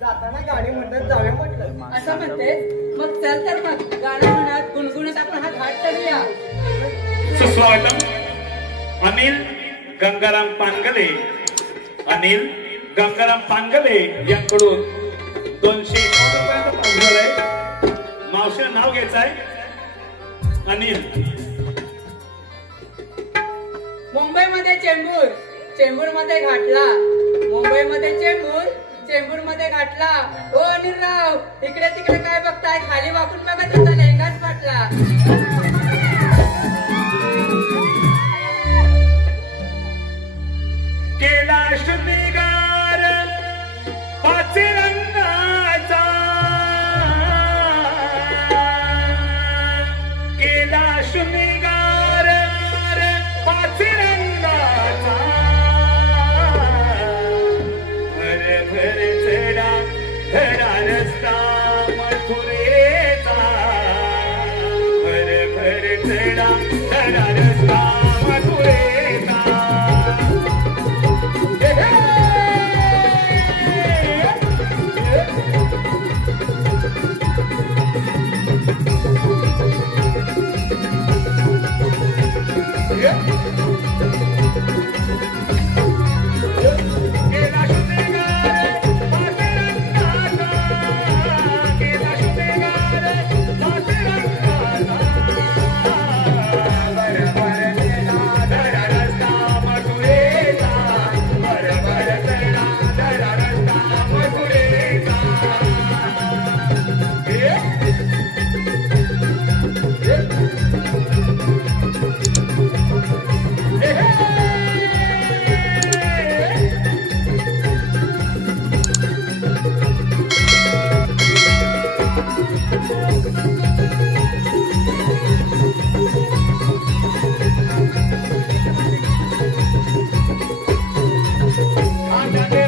जाताना गाडी म्हणतात जाऊया म्हटलं. असं म्हणते मग चल तर मग गाणं म्हणत गुणगुणत आपण हा घाट चढूया. सुस्वागतम अनिल गंगाराम पांगले. अनिल गंगाराम पांगले यांकडून 251 रुपयांचा पाठवला आहे. मावशीचं नाव घ्यायचं आहे अनिल. मुंबईमध्ये चेंबूर, चेंबूर मध्ये घाटला. मुंबईमध्ये चेंबूर, चेंबूर मध्ये घाटला. हो अनिलराव, इकडे तिकडे काय बघताय? खाली वाकून बघत होता, लेंगाच फाटला. केला शुद्धिगार पाच रंगाचा, केला शुद्धिगार पाच रंगाचा. भर चढा धडा रस्ता मथुरेचा. भर चढा धडा रस्ता मथुरेचा. आनंद